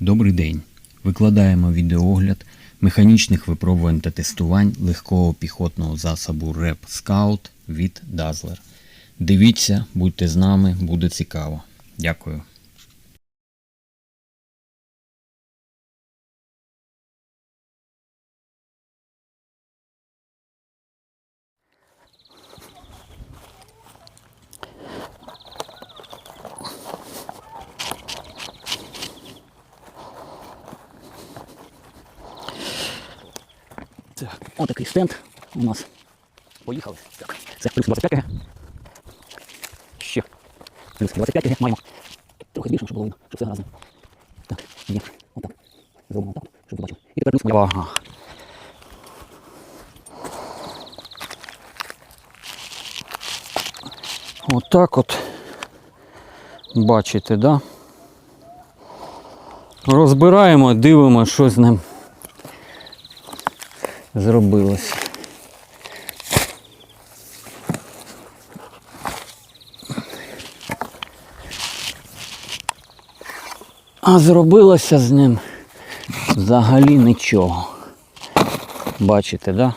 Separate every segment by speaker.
Speaker 1: Добрий день. Викладаємо відеогляд механічних випробувань та тестувань легкого піхотного засобу РЕП Scout від Dazzler. Дивіться, будьте з нами, буде цікаво. Дякую.
Speaker 2: Так, отакий стенд у нас. Поїхали. Так, це плюс 25 г. Ще. Плюс 25 маємо. Трохи збільшимо, щоб було видно, щоб все разом. Так, є. Отак. Зробимо отак, щоб ви бачили. І тепер плюс
Speaker 1: Ага. Отак от. Бачите, да? Розбираємо, дивимося, що з ним зробилося. А зробилося з ним взагалі нічого. Бачите, да?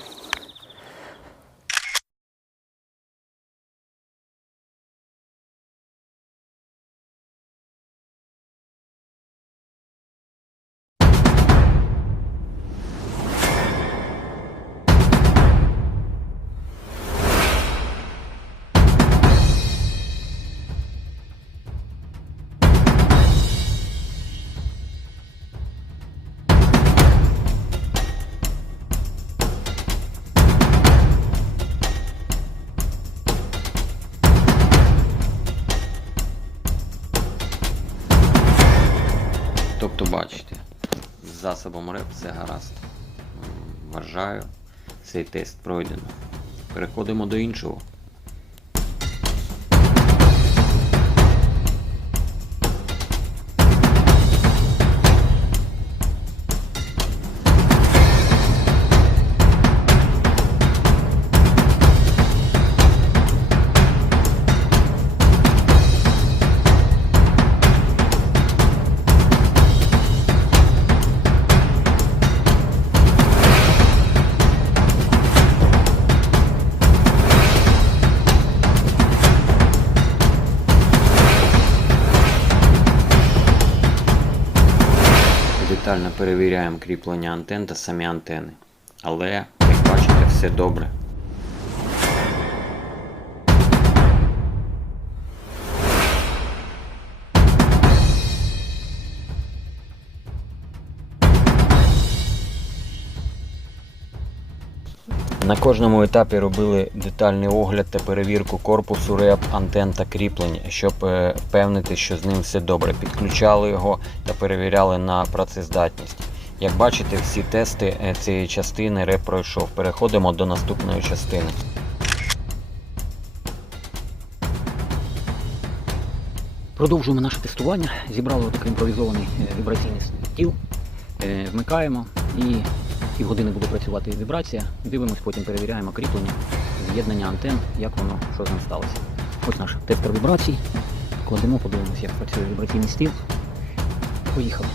Speaker 1: Тобто, бачите, з засобом РЕП все гаразд. Вважаю, цей тест пройдено. Переходимо до іншого. Перевіряємо кріплення антен та самі антени. Але, як бачите, все добре. На кожному етапі робили детальний огляд та перевірку корпусу реп, антен та кріплень, щоб е, впевнити, що з ним все добре. Підключали його та перевіряли на працездатність. Як бачите, всі тести е, цієї частини реп пройшов. Переходимо до наступної частини.
Speaker 2: Продовжуємо наше тестування. Зібрали отакий імпровізований е, вібраційний стіл. Вмикаємо і півгодини буде працювати вібрація. Дивимось, потім перевіряємо кріплення, з'єднання антен, як воно, що з ним сталося. Ось наш тестер вібрацій. Кладемо, подивимося, як працює вібраційний стіл. Поїхали.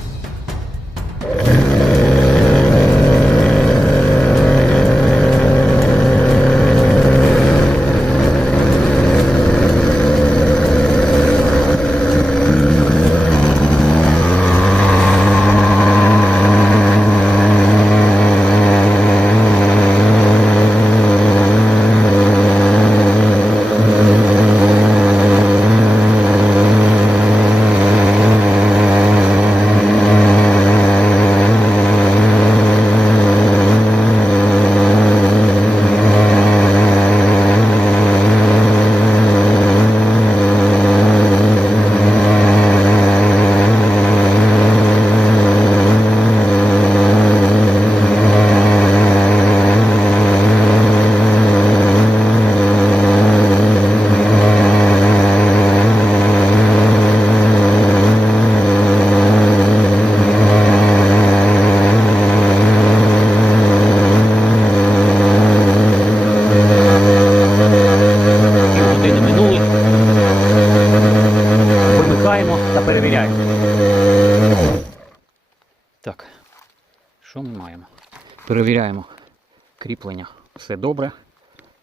Speaker 2: Кріплення. Все добре,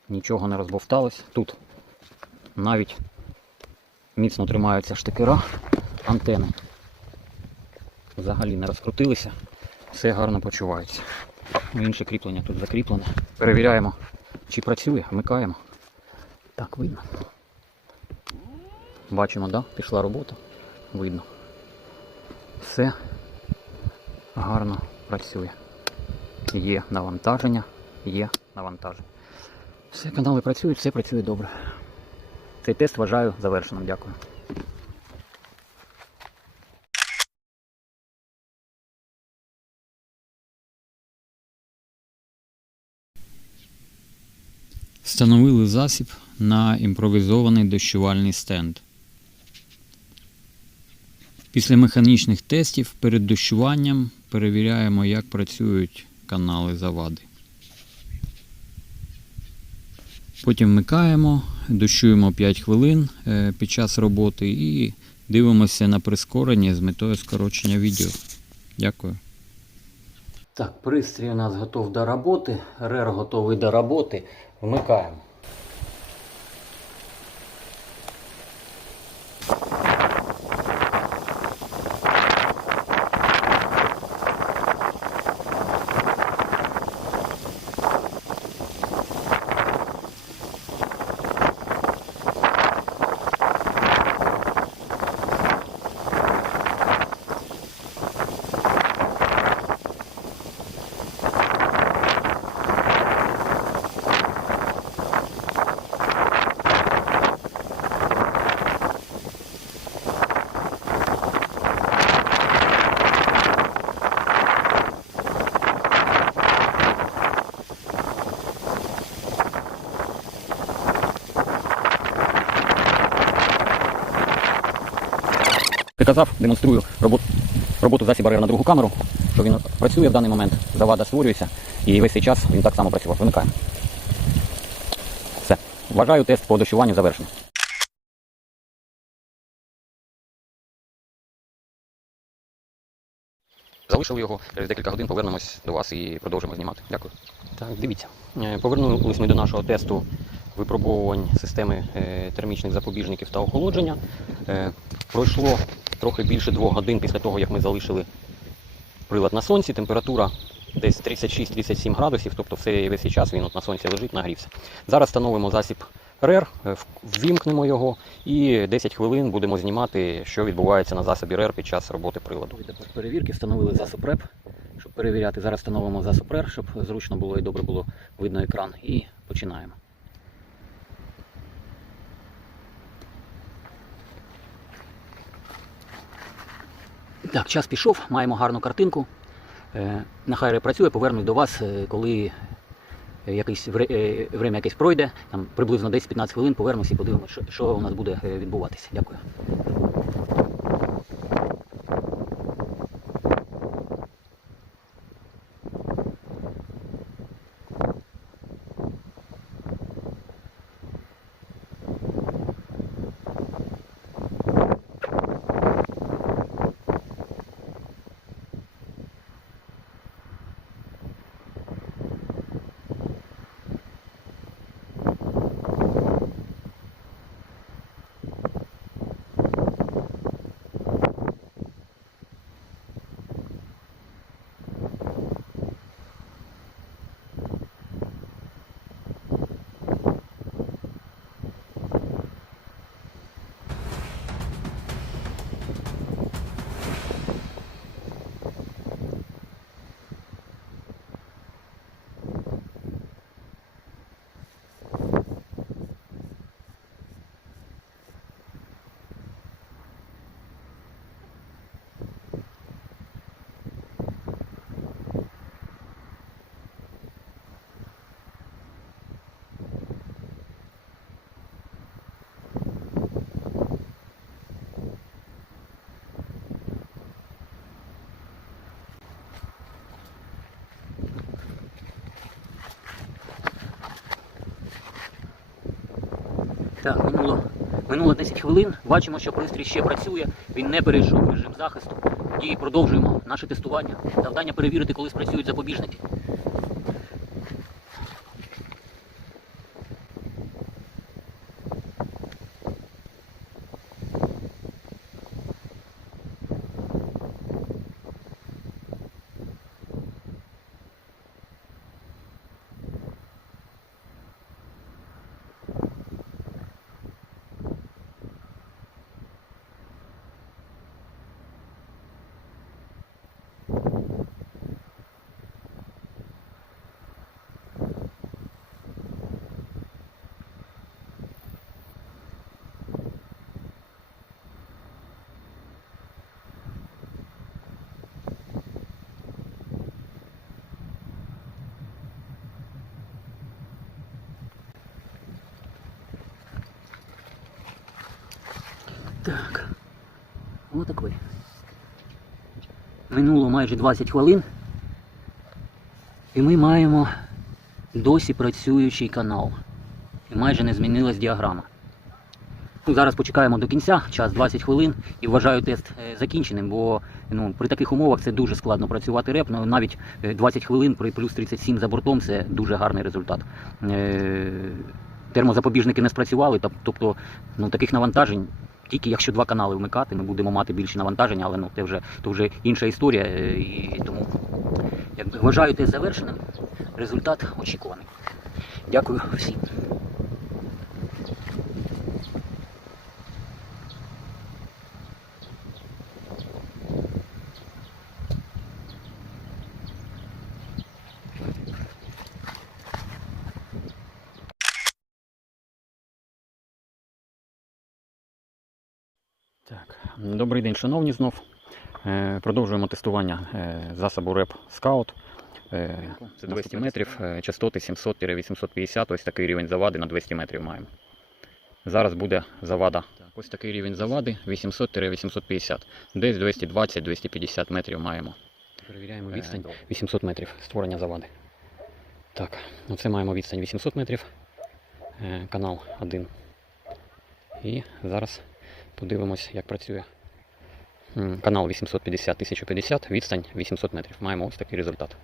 Speaker 2: нічого не розбовталось. Тут навіть міцно тримаються штикера, антени. Взагалі не розкрутилися, все гарно почувається. Інше кріплення тут закріплене. Перевіряємо, чи працює, вмикаємо. Так, видно. Бачимо, да? Пішла робота. Видно. Все гарно працює. Є навантаження, є навантаження. Все, канали працюють, все працює добре. Цей тест вважаю завершеним. Дякую.
Speaker 1: Встановили засіб на імпровізований дощувальний стенд. Після механічних тестів перед дощуванням перевіряємо, як працюють канали завади. Потім вмикаємо, дощуємо 5 хвилин е, під час роботи і дивимося на прискорення з метою скорочення відео. Дякую.
Speaker 2: Так, пристрій у нас готов до роботи, рер готовий до роботи. Вмикаємо. Приказав, демонструю роботу, роботу засіба на другу камеру, що він працює в даний момент, завада створюється, і весь цей час він так само працював. Вимикаємо. Все. Вважаю тест по дощуванню завершений. Залишили його, через декілька годин повернемось до вас і продовжимо знімати. Дякую. Так, дивіться. Е, Повернулись ми до нашого тесту випробовувань системи е, термічних запобіжників та охолодження. Е, Пройшло трохи більше двох годин після того, як ми залишили прилад на сонці. Температура десь 36-37 градусів, тобто все весь час він от на сонці лежить, нагрівся. Зараз встановимо засіб РЕР, е, ввімкнемо його і 10 хвилин будемо знімати, що відбувається на засобі РЕР під час роботи приладу. Тепер перевірки встановили засоб РЕП, щоб перевіряти. Зараз встановимо засоб РЕР, щоб зручно було і добре було видно екран. І починаємо. Так, час пішов, маємо гарну картинку. Е, Нехай репрацює, повернусь до вас, е, коли е, якийсь якесь пройде, там приблизно 10-15 хвилин повернусь і подивимося, що, у нас буде відбуватися. Дякую. Так, минуло Минуло 10 хвилин. Бачимо, що пристрій ще працює. Він не перейшов режим захисту. І продовжуємо наше тестування. Завдання перевірити, коли спрацюють запобіжники. Так. Отакий. Минуло майже 20 хвилин. І ми маємо досі працюючий канал. І майже не змінилась діаграма. Ну, зараз почекаємо до кінця, час 20 хвилин, і вважаю тест е, закінченим, бо ну, при таких умовах це дуже складно працювати реп. Ну, навіть е, 20 хвилин при плюс 37 за бортом це дуже гарний результат. Е, термозапобіжники не спрацювали, тобто ну, таких навантажень. Тільки якщо два канали вмикати, ми будемо мати більше навантаження, але ну, це вже, то вже інша історія. е, І тому якби, вважаю те завершеним. Результат очікуваний. Дякую всім. Так, добрий день, шановні знов. Е, Продовжуємо тестування е, засобу РЕП Scout. Е, Це 200 метрів, частоти 700-850, ось такий рівень завади на 200 метрів маємо. Зараз буде завада. Ось такий рівень завади 800-850. Десь 220-250 метрів маємо. Перевіряємо відстань 800 метрів створення завади. Так, ну це маємо відстань 800 метрів. Канал 1. І зараз Подивимось, як працює канал 850-1050, відстань 800 метрів. Маємо ось такий результат.